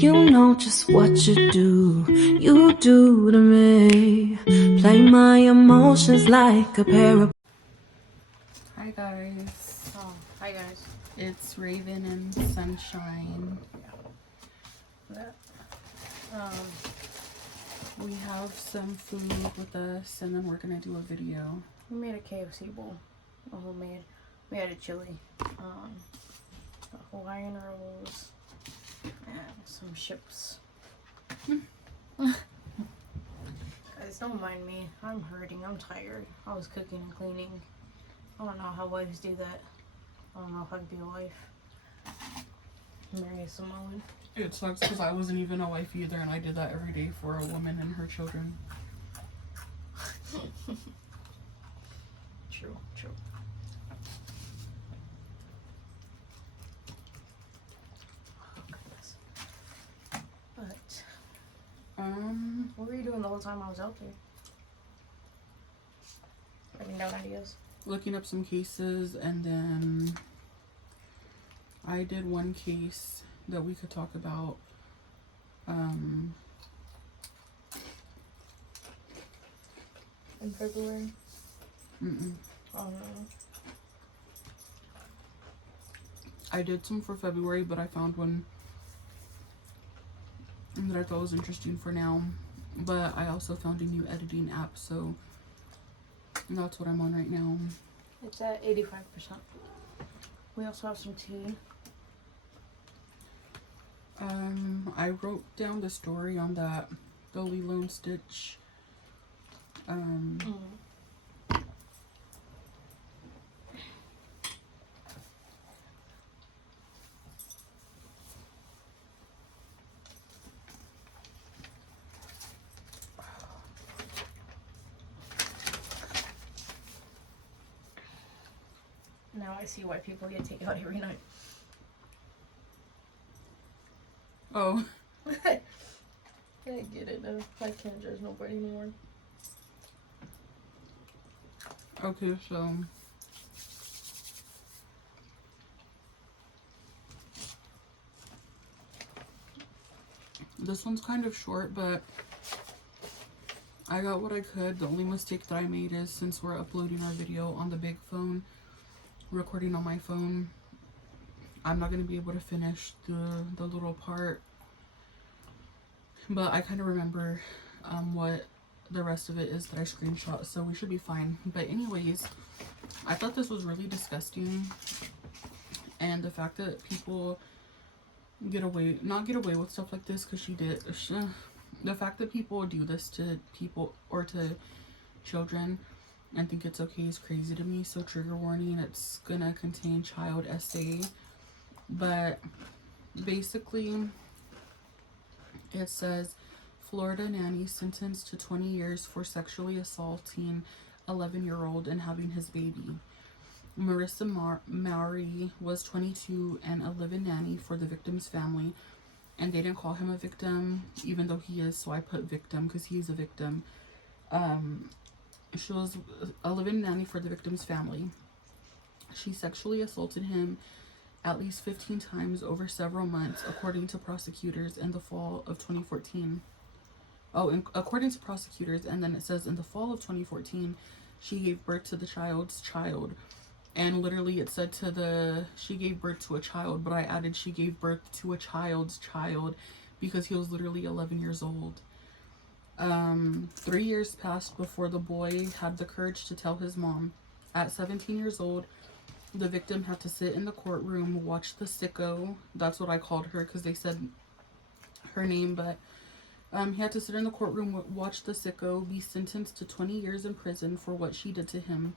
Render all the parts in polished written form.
You know just what you do to me. Play my emotions like a pair of... Hi guys. Oh, hi guys. It's Raven and Sunshine. That, We have some food with us and then we're gonna do a video. we made a KFC bowl, a homemade. We had a chili, Hawaiian rolls, and some chips. Guys, don't mind me. I'm hurting. I'm tired. I was cooking and cleaning. I don't know how wives do that. I don't know if I'd be a wife. Marry Samoan. It sucks because I wasn't even a wife either and I did that every day for a woman and her children. True. Oh, goodness. But, what were you doing the whole time I was out there? Writing down ideas? Looking up some cases and then I did one case that we could talk about. In February? Mm-mm. Oh no. I did some for February, but I found one that I thought was interesting for now. But I also found a new editing app, so that's what I'm on right now. It's at 85%. We also have some tea. I wrote down the story on that, the Lilo and Stitch. Now I see why people get takeout every night. Oh, I get it now. I can't judge nobody anymore. okay, so this one's kind of short, but I got what I could. The only mistake that I made is since we're uploading our video on the big phone, recording on my phone, I'm not going to be able to finish the little part, but I kind of remember what the rest of it is that I screenshot, so we should be fine. But anyways, I thought this was really disgusting, and the fact that people not get away with stuff like this, because the fact that people do this to people or to children and think it's okay is crazy to me. So trigger warning, it's gonna contain child SA, but basically it says Florida nanny sentenced to 20 years for sexually assaulting 11-year-old and having his baby. Marissa Mowry was 22 and a live-in nanny for the victim's family, and they didn't call him a victim even though he is, so I put victim because he is a victim. She was a live-in nanny for the victim's family. She sexually assaulted him at least 15 times over several months, according to prosecutors, in the fall of 2014. According to prosecutors, and then it says in the fall of 2014, she gave birth to the child's child. And literally it said she gave birth to a child, but I added she gave birth to a child's child because he was literally 11 years old. 3 years passed before the boy had the courage to tell his mom. At 17 years old, the victim had to sit in the courtroom, watch the sicko. That's what I called her because they said her name, but he had to sit in the courtroom, watch the sicko, be sentenced to 20 years in prison for what she did to him.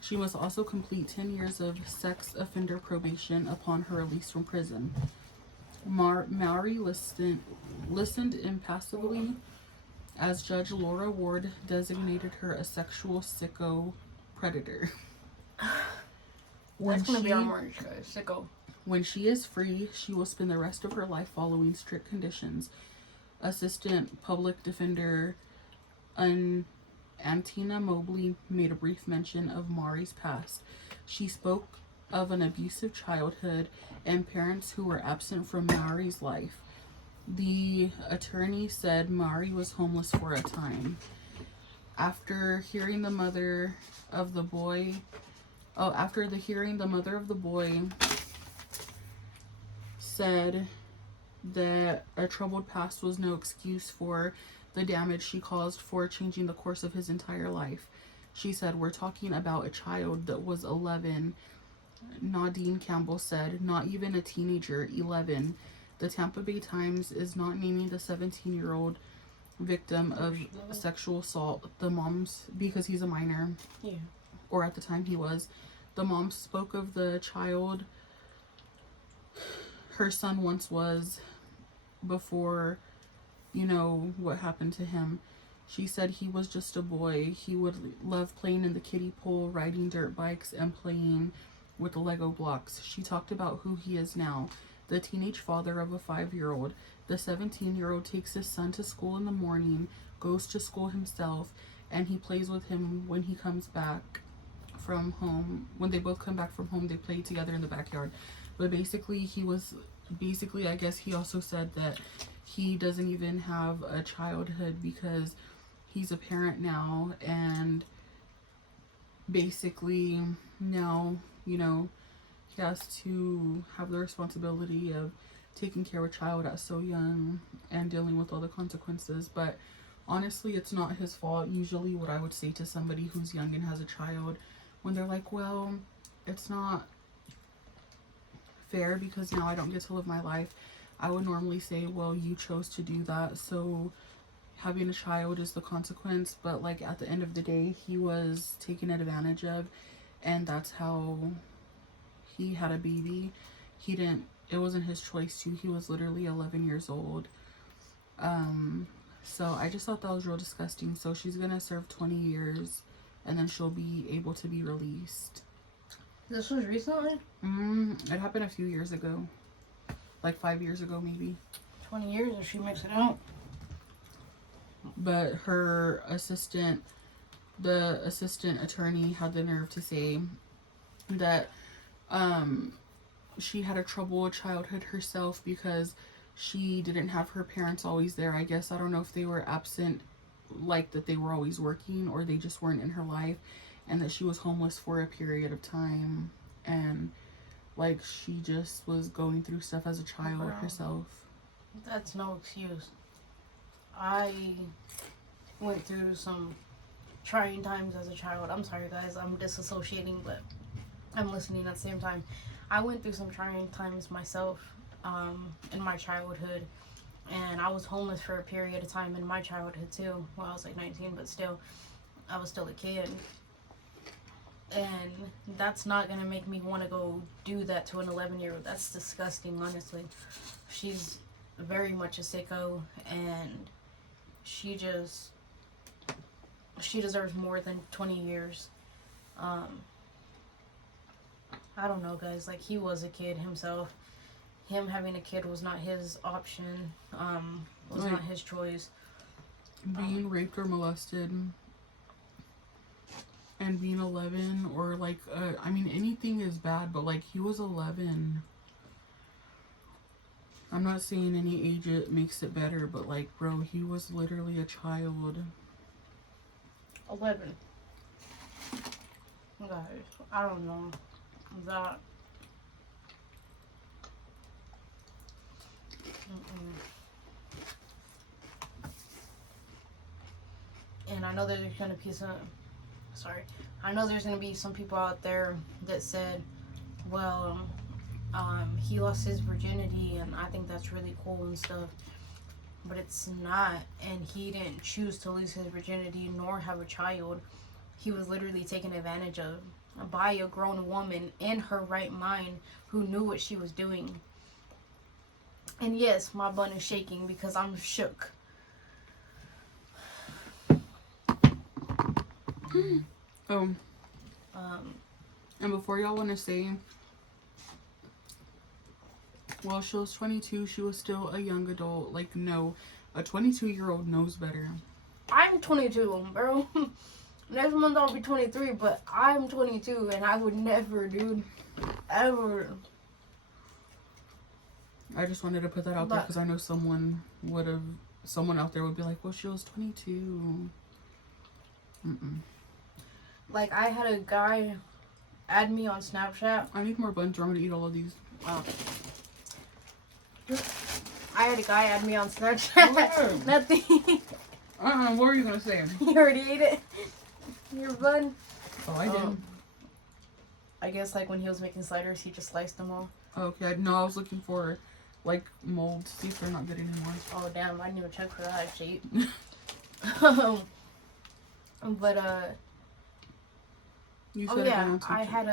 She must also complete 10 years of sex offender probation upon her release from prison. Mowry listened impassively as Judge Laura Ward designated her a sexual sicko predator. That's gonna be our mortgage, guys. Sicko. When she is free, she will spend the rest of her life following strict conditions. Assistant Public Defender Antina Mobley made a brief mention of Maury's past. She spoke of an abusive childhood and parents who were absent from Maury's life. The attorney said Mari was homeless for a time. After hearing the mother of the boy, the mother of the boy said that a troubled past was no excuse for the damage she caused for changing the course of his entire life. She said, "We're talking about a child that was 11. Nadine Campbell said, "Not even a teenager, 11. The Tampa Bay Times is not naming the 17-year-old victim of sexual assault. The mom's, because he's a minor, or at the time he was, the mom spoke of the child her son once was before, what happened to him. She said he was just a boy. He would love playing in the kiddie pool, riding dirt bikes, and playing with the Lego blocks." She talked about who he is now, the teenage father of a 5-year-old. The 17-year-old takes his son to school in the morning, goes to school himself, and he plays with him when he comes back from home. When they both come back from home, they play together in the backyard. But basically, I guess he also said that he doesn't even have a childhood because he's a parent now, and basically now, he has to have the responsibility of taking care of a child at so young and dealing with all the consequences. But honestly, it's not his fault. Usually what I would say to somebody who's young and has a child, when they're like, well, it's not fair because now I don't get to live my life, I would normally say, well, you chose to do that, so having a child is the consequence. But like at the end of the day, he was taken advantage of, and that's how he had a baby. It wasn't his choice to. He was literally 11 years old. So I just thought that was real disgusting. So she's gonna serve 20 years and then she'll be able to be released. This was recently? It happened a few years ago. Like 5 years ago, maybe. 20 years if she makes it out. But her the assistant attorney had the nerve to say that she had a troubled childhood herself because she didn't have her parents always there. I guess, I don't know if they were absent, like that they were always working, or they just weren't in her life, and that she was homeless for a period of time, and like she just was going through stuff as a child herself. That's no excuse. I went through some trying times as a child. I'm sorry guys, I'm disassociating, but I'm listening at the same time. I went through some trying times myself in my childhood, and I was homeless for a period of time in my childhood too. Well, I was like 19, but still, I was still a kid. And that's not gonna make me want to go do that to an 11-year-old. That's disgusting, honestly. She's very much a sicko, and she deserves more than 20 years. I don't know, guys. Like, he was a kid himself. Him having a kid was not his option. Was not his choice. Being raped or molested, and being 11, or like, I mean, anything is bad, but like, he was 11. I'm not saying any age it makes it better, but like, bro, he was literally a child. 11. Guys, I don't know. That. And I know there's gonna be I know there's gonna be some people out there that said, well, he lost his virginity, and I think that's really cool and stuff. But it's not, and he didn't choose to lose his virginity nor have a child. He was literally taken advantage of by a grown woman in her right mind who knew what she was doing. And yes, my bun is shaking because I'm shook. And before y'all want to say, well, she was 22, she was still a young adult. Like, no, a 22-year-old knows better. I'm 22, bro. Next month I'll be 23, but I'm 22, and I would never, dude, ever. I just wanted to put that out there because I know someone out there would be like, well, she was 22. Like, I had a guy add me on Snapchat. I need more buns or I'm going to eat all of these. Wow. I had a guy add me on Snapchat. Nothing. What were you going to say? You already ate it? Your bun? Oh, I did. I guess, like, when he was making sliders, he just sliced them all. Okay, no, I was looking for, like, molds. See if they're not good anymore. Oh, damn, I didn't even check for that shape. But, You oh, said yeah, I had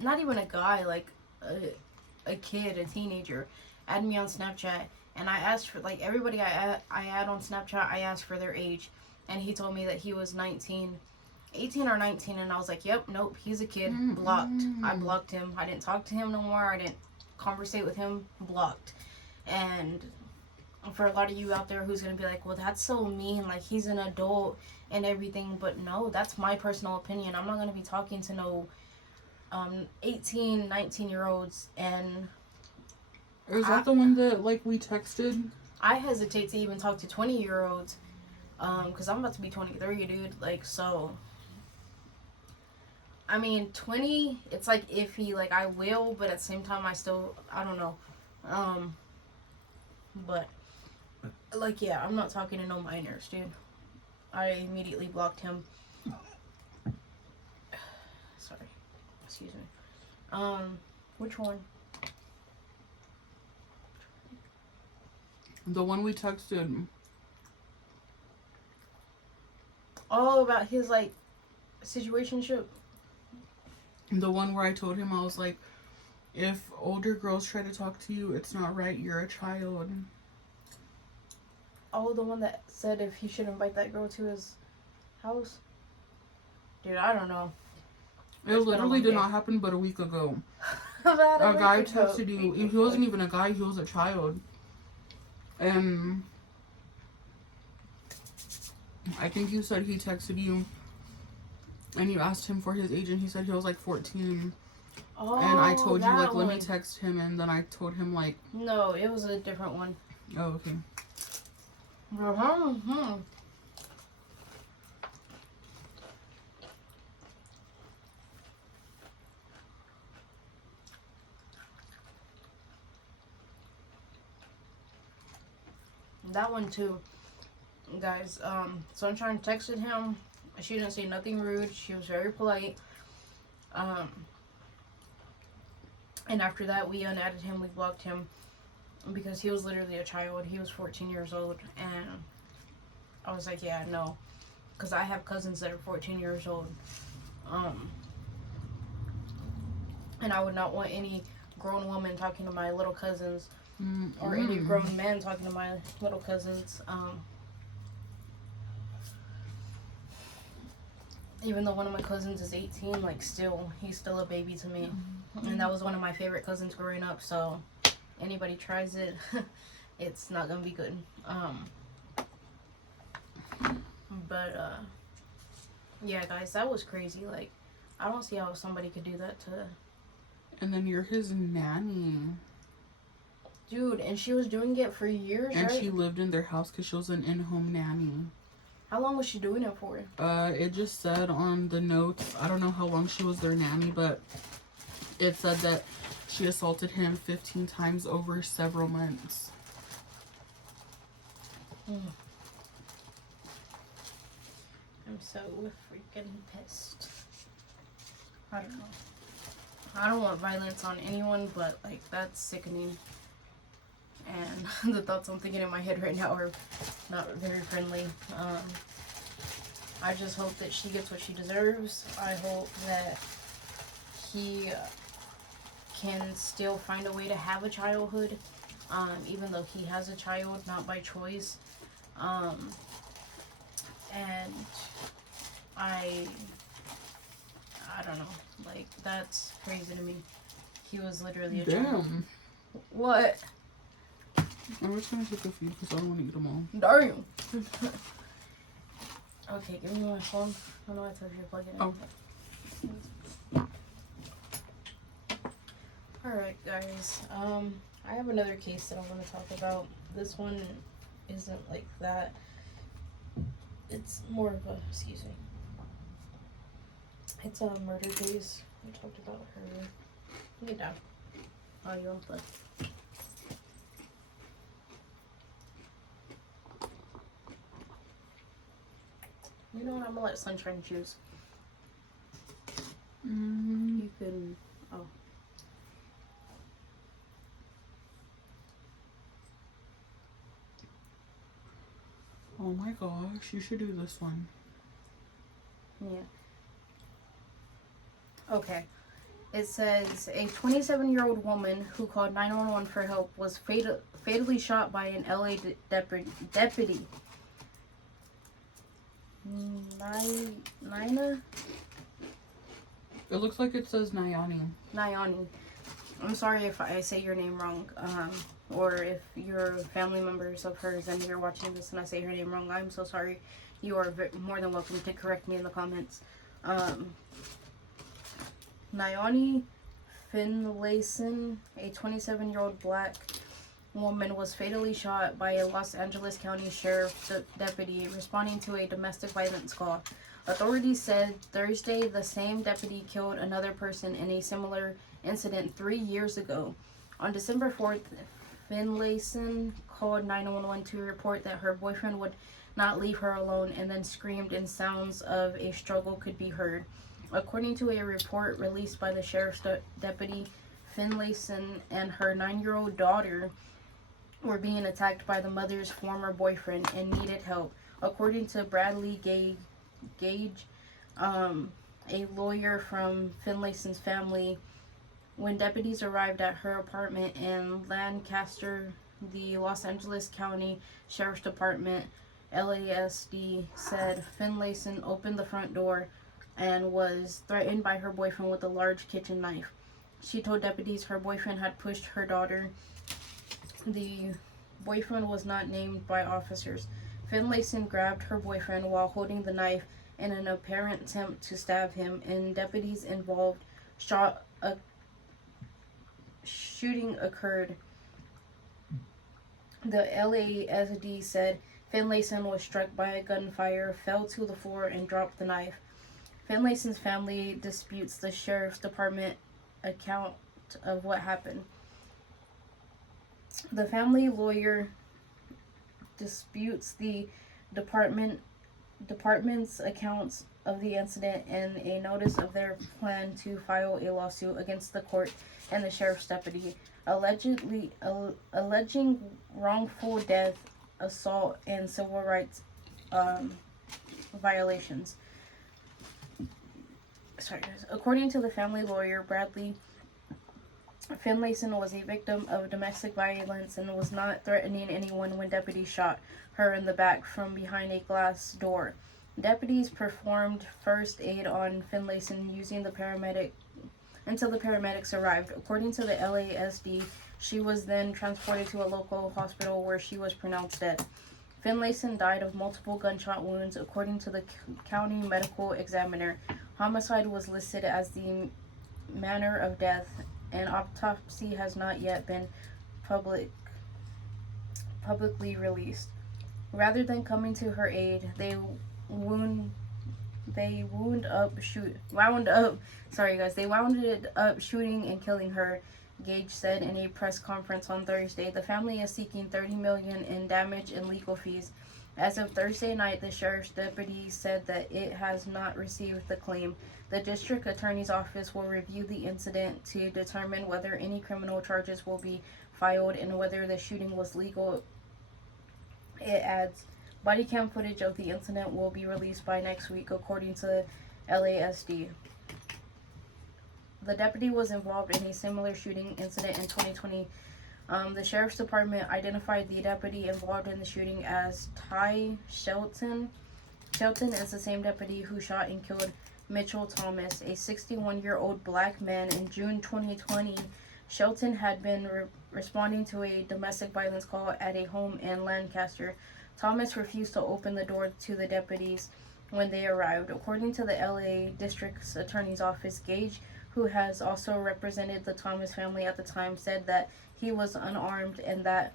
not even a guy, like, a kid, a teenager, add me on Snapchat, and I asked for, like, everybody I add on Snapchat, I asked for their age, and he told me that he was 18 or 19, and I was like, yep, nope, he's a kid, blocked. I blocked him. I didn't talk to him no more. I didn't conversate with him, blocked. And for a lot of you out there who's going to be like, well, that's so mean, like, he's an adult and everything, but no, that's my personal opinion. I'm not going to be talking to no 18, 19-year-olds, and... Is that the one that, like, we texted? I hesitate to even talk to 20-year-olds, because I'm about to be 23, dude, like, so... I mean, 20, it's, like, iffy, like, I will, but at the same time, I don't know, but, like, yeah, I'm not talking to no minors, dude. I immediately blocked him. Sorry, excuse me. Which one? The one we texted. Oh, about his, like, situationship? The one where I told him, I was like, if older girls try to talk to you, it's not right, you're a child. Oh, the one that said if he should invite that girl to his house? Dude, I don't know. It literally did not happen but a week ago. A guy texted you. He wasn't even a guy, he was a child. And I think you said he texted you and you asked him for his age and he said he was like 14. Oh, and I told you, like, let one. me text him, and then I told him, like... No, it was a different one. Oh, okay. That one too, guys. Sunshine texted him. She didn't say nothing rude. She was very polite. And after that, we unadded him. We blocked him because he was literally a child. He was 14 years old, and I was like, yeah, no, because I have cousins that are 14 years old. And I would not want any grown woman talking to my little cousins. Or any grown man talking to my little cousins. Even though one of my cousins is 18, like, still, he's still a baby to me. And that was one of my favorite cousins growing up, so anybody tries it, it's not gonna be good. Yeah, guys, that was crazy. Like, I don't see how somebody could do that to... And then you're his nanny. Dude, and she was doing it for years, and right? she lived in their house because she was an in-home nanny. How long was she doing it for? It just said on the notes, I don't know how long she was their nanny, but it said that she assaulted him 15 times over several months. I'm so freaking pissed. I don't know. I don't want violence on anyone, but, like, that's sickening. And the thoughts I'm thinking in my head right now are not very friendly. I just hope that she gets what she deserves. I hope that he can still find a way to have a childhood, even though he has a child, not by choice. And I don't know. Like, that's crazy to me. He was literally a child. What? I'm just gonna take a few because I don't want to eat them all. Damn. Okay, give me my phone. I don't know what to plug it in. Oh. Alright, guys. I have another case that I want to talk about. This one isn't like that. It's more of a, excuse me. It's a murder case. We talked about her. Get down. Oh, you want the. You know what? I'm gonna let Sunshine choose. You can. Oh. Oh my gosh, you should do this one. Yeah. Okay. It says a 27-year-old woman who called 911 for help was fatally shot by an LA deputy. Nina? It looks like it says Nayani. Nayani. I'm sorry if I say your name wrong. Or if you're family members of hers and you're watching this and I say her name wrong, I'm so sorry. You are more than welcome to correct me in the comments. Nayani Finlayson, a 27-year-old black woman, was fatally shot by a Los Angeles County Sheriff's deputy responding to a domestic violence call. Authorities said Thursday the same deputy killed another person in a similar incident 3 years ago. On December 4th, Finlayson called 911 to report that her boyfriend would not leave her alone and then screamed and sounds of a struggle could be heard. According to a report released by the sheriff's deputy, Finlayson and her 9-year-old daughter were being attacked by the mother's former boyfriend and needed help. According to Bradley Gage, a lawyer from Finlayson's family, when deputies arrived at her apartment in Lancaster, the Los Angeles County Sheriff's Department, LASD, said Finlayson opened the front door and was threatened by her boyfriend with a large kitchen knife. She told deputies her boyfriend had pushed her daughter. The boyfriend was not named by officers. Finlayson grabbed her boyfriend while holding the knife in an apparent attempt to stab him, and deputies involved shooting occurred. The LASD said Finlayson was struck by a gunfire, fell to the floor, and dropped the knife. Finlayson's family disputes the sheriff's department account of what happened. The family lawyer disputes the department's accounts of the incident and a notice of their plan to file a lawsuit against the court and the sheriff's deputy, alleging wrongful death, assault, and civil rights violations. Sorry, guys. According to the family lawyer, Bradley, Finlayson was a victim of domestic violence and was not threatening anyone when deputies shot her in the back from behind a glass door. Deputies performed first aid on Finlayson using the paramedic until the paramedics arrived. According to the LASD, she was then transported to a local hospital where she was pronounced dead. Finlayson died of multiple gunshot wounds, according to the county medical examiner. Homicide was listed as the manner of death. An autopsy has not yet been publicly released. Rather than coming to her aid, they wound up shooting and killing her, Gage said in a press conference on Thursday. The family is seeking $30 million in damage and legal fees. As of Thursday night, the sheriff's deputy said that it has not received the claim. The district attorney's office will review the incident to determine whether any criminal charges will be filed and whether the shooting was legal. It adds, body cam footage of the incident will be released by next week, according to LASD. The deputy was involved in a similar shooting incident in 2020. The sheriff's department identified the deputy involved in the shooting as Ty Shelton. Shelton is the same deputy who shot and killed Mitchell Thomas, a 61-year-old black man, in June 2020. Shelton had been responding to a domestic violence call at a home in Lancaster. Thomas refused to open the door to the deputies when they arrived. According to the LA District's Attorney's Office, Gage, who has also represented the Thomas family at the time, said that he was unarmed and that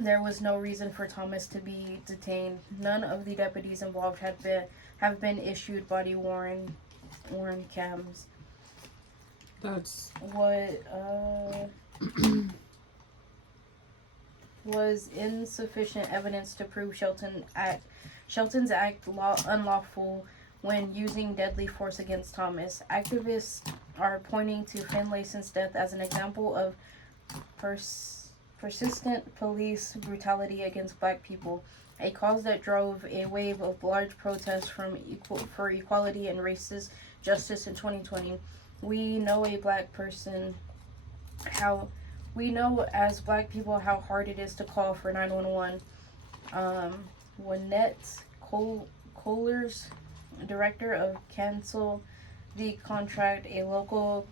there was no reason for Thomas to be detained. None of the deputies involved have been issued body worn cams. That's What was insufficient evidence to prove Shelton's act unlawful when using deadly force against Thomas. Activists are pointing to Finlayson's death as an example of persistent police brutality against black people, a cause that drove a wave of large protests for equality and racist justice in 2020. We know as black people how hard it is to call for 911. Wynette Kohlers, director of Cancel the Contract, a local